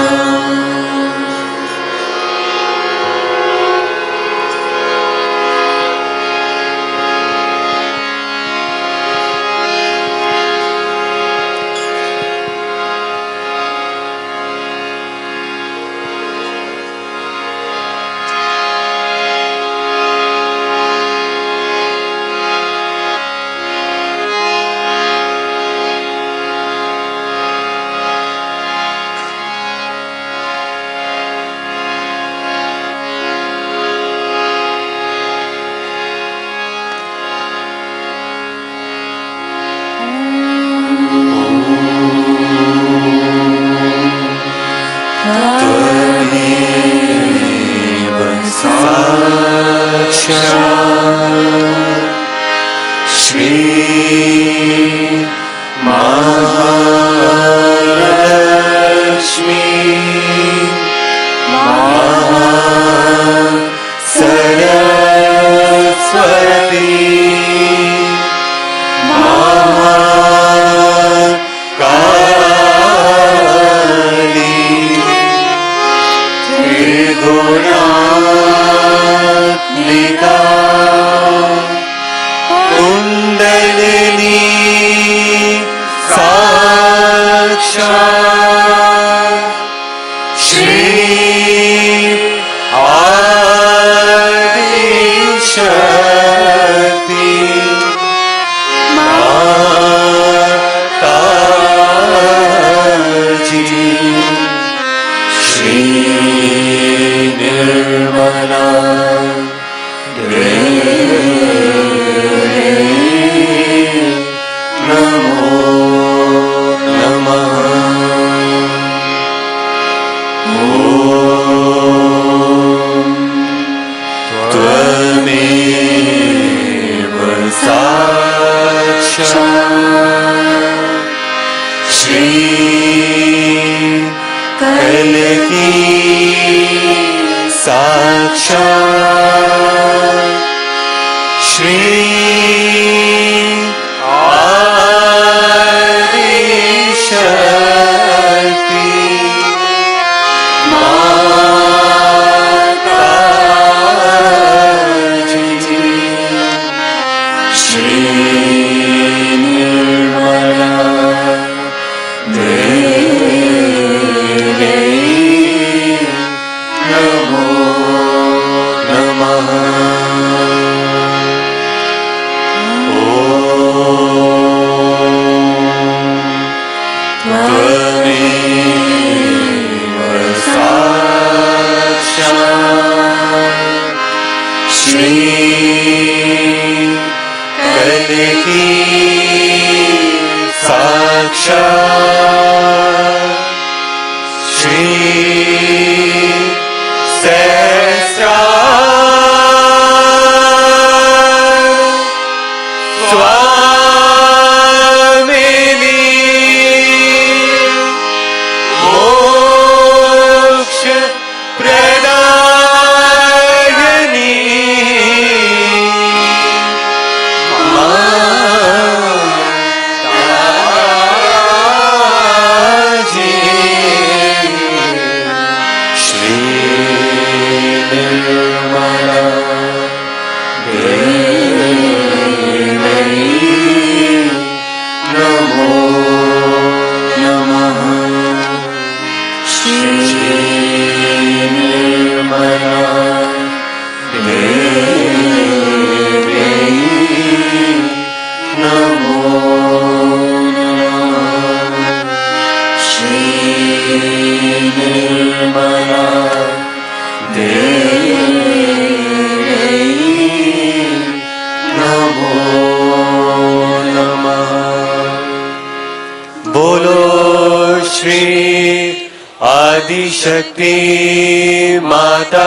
आदि शक्ति माता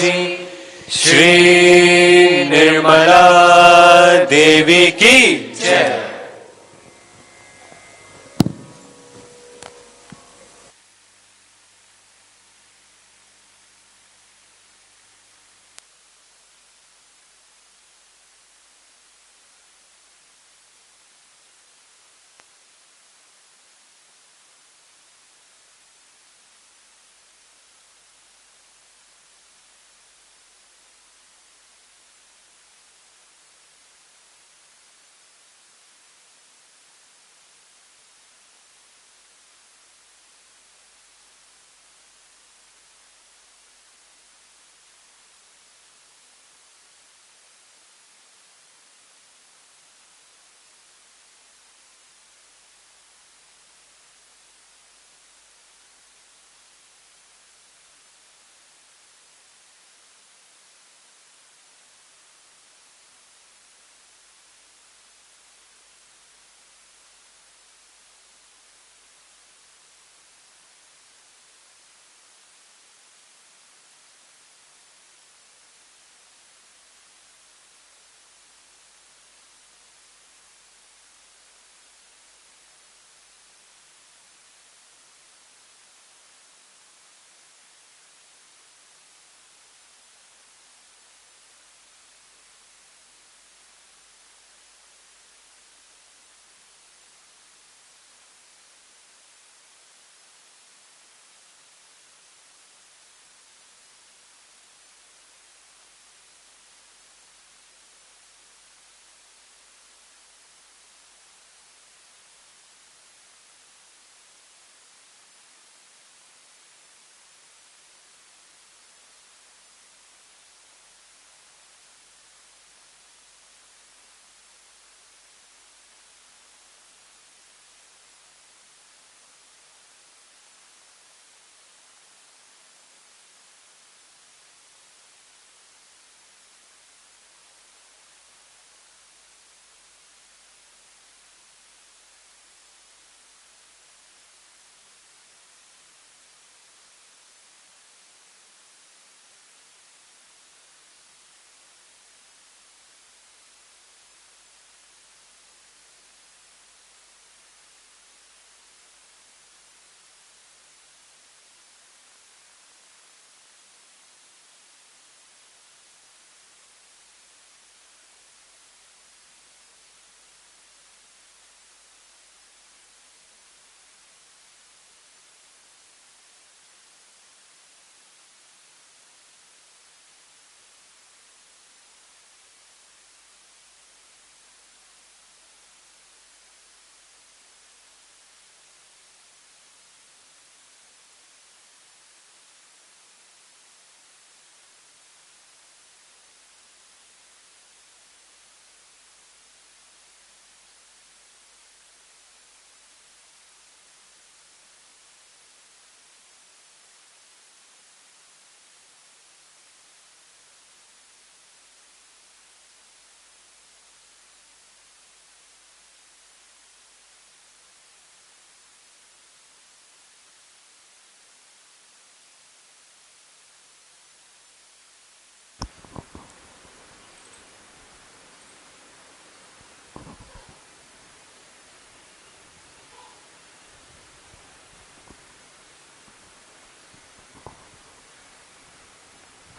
जी, श्री निर्मला देवी की जय।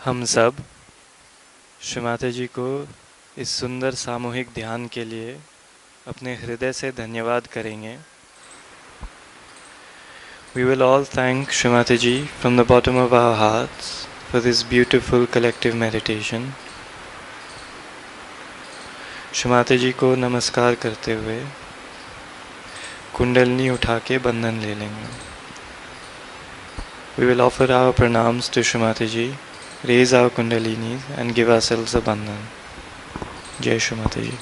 हम सब श्री माता जी को इस सुंदर सामूहिक ध्यान के लिए अपने हृदय से धन्यवाद करेंगे. We will all thank Shri Mata Ji from the bottom of our hearts for this beautiful collective meditation. Shri Mata Ji को नमस्कार करते हुए कुंडलनी उठा के बंधन ले लेंगे. We will offer our pranams to Shri Mata Ji, raise our kundalinis and give ourselves a bandhan. Jai Shri Mata Ji.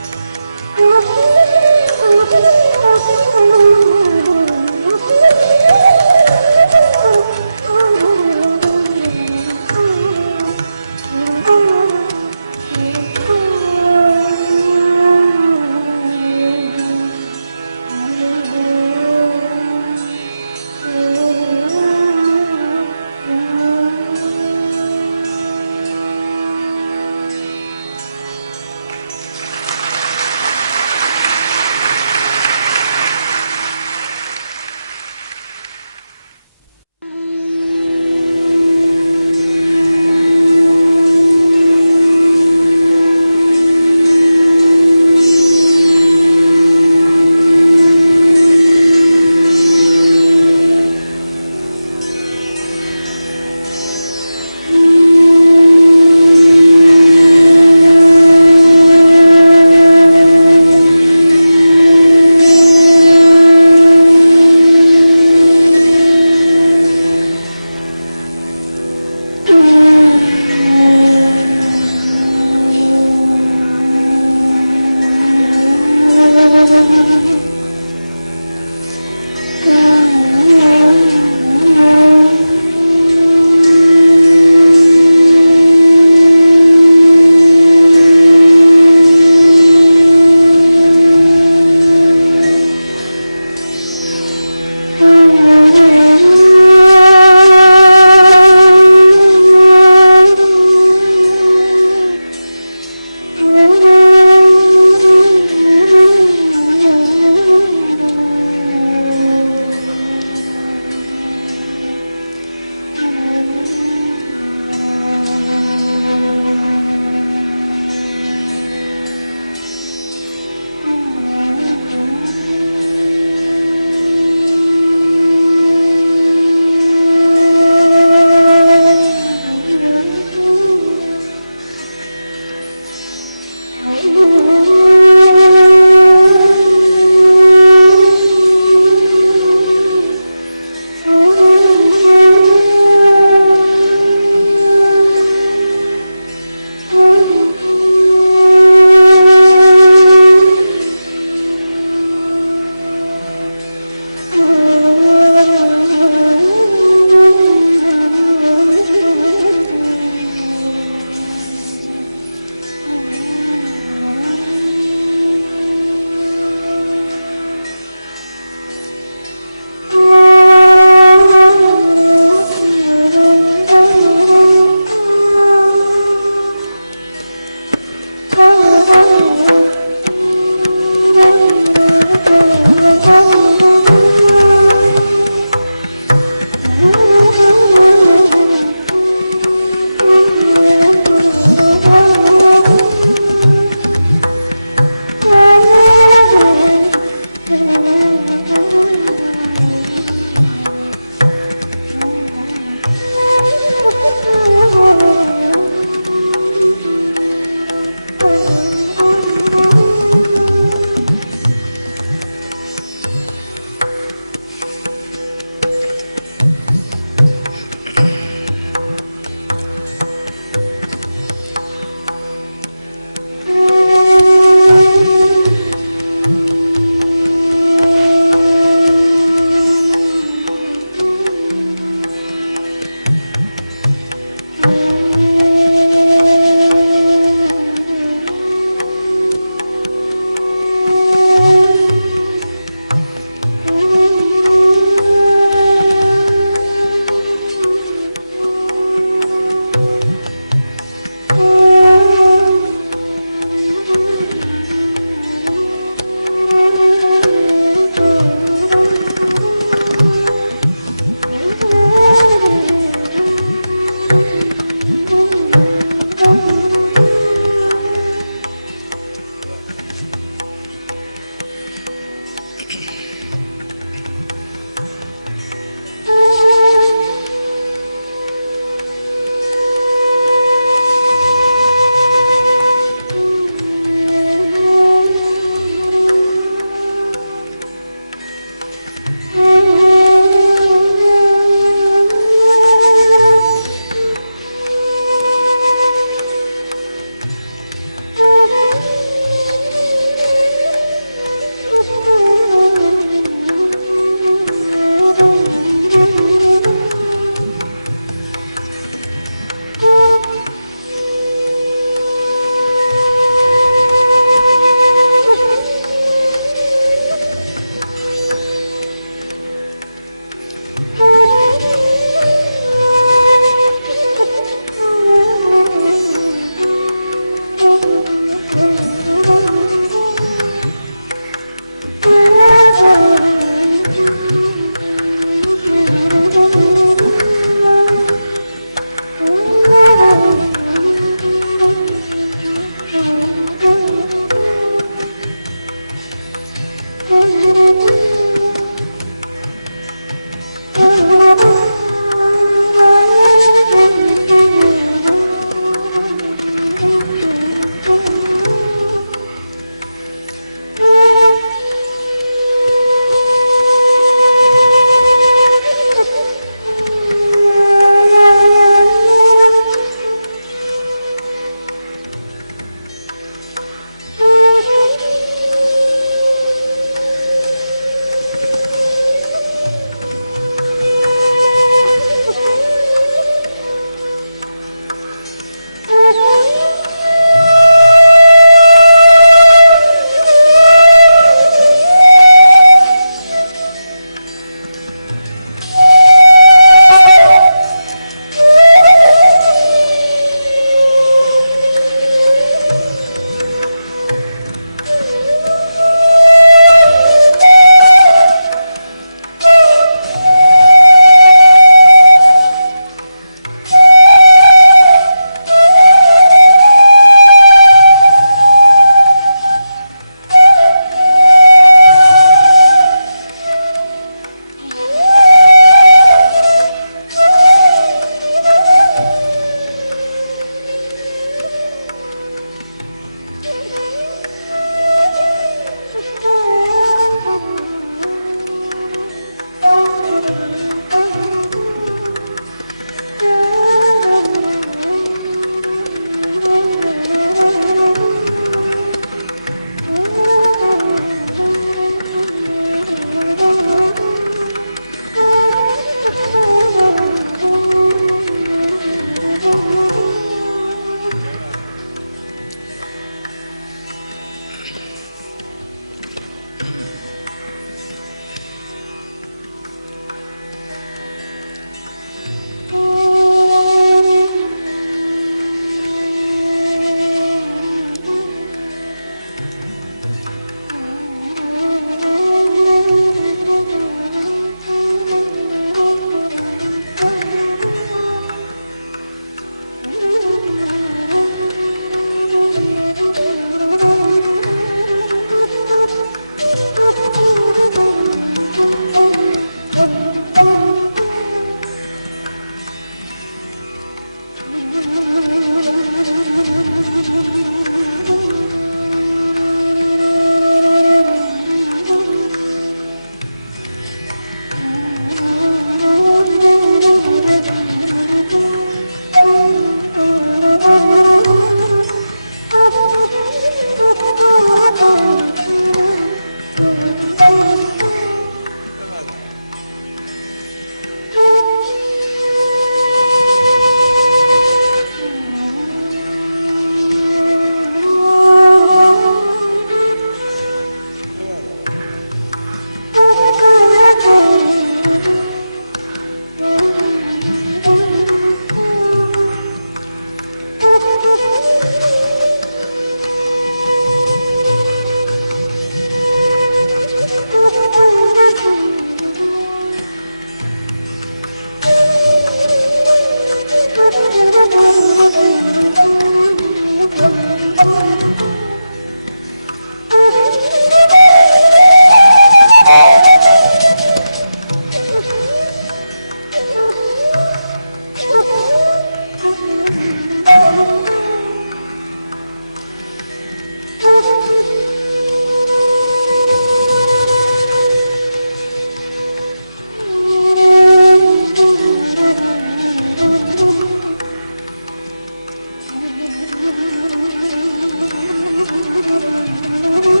Amen.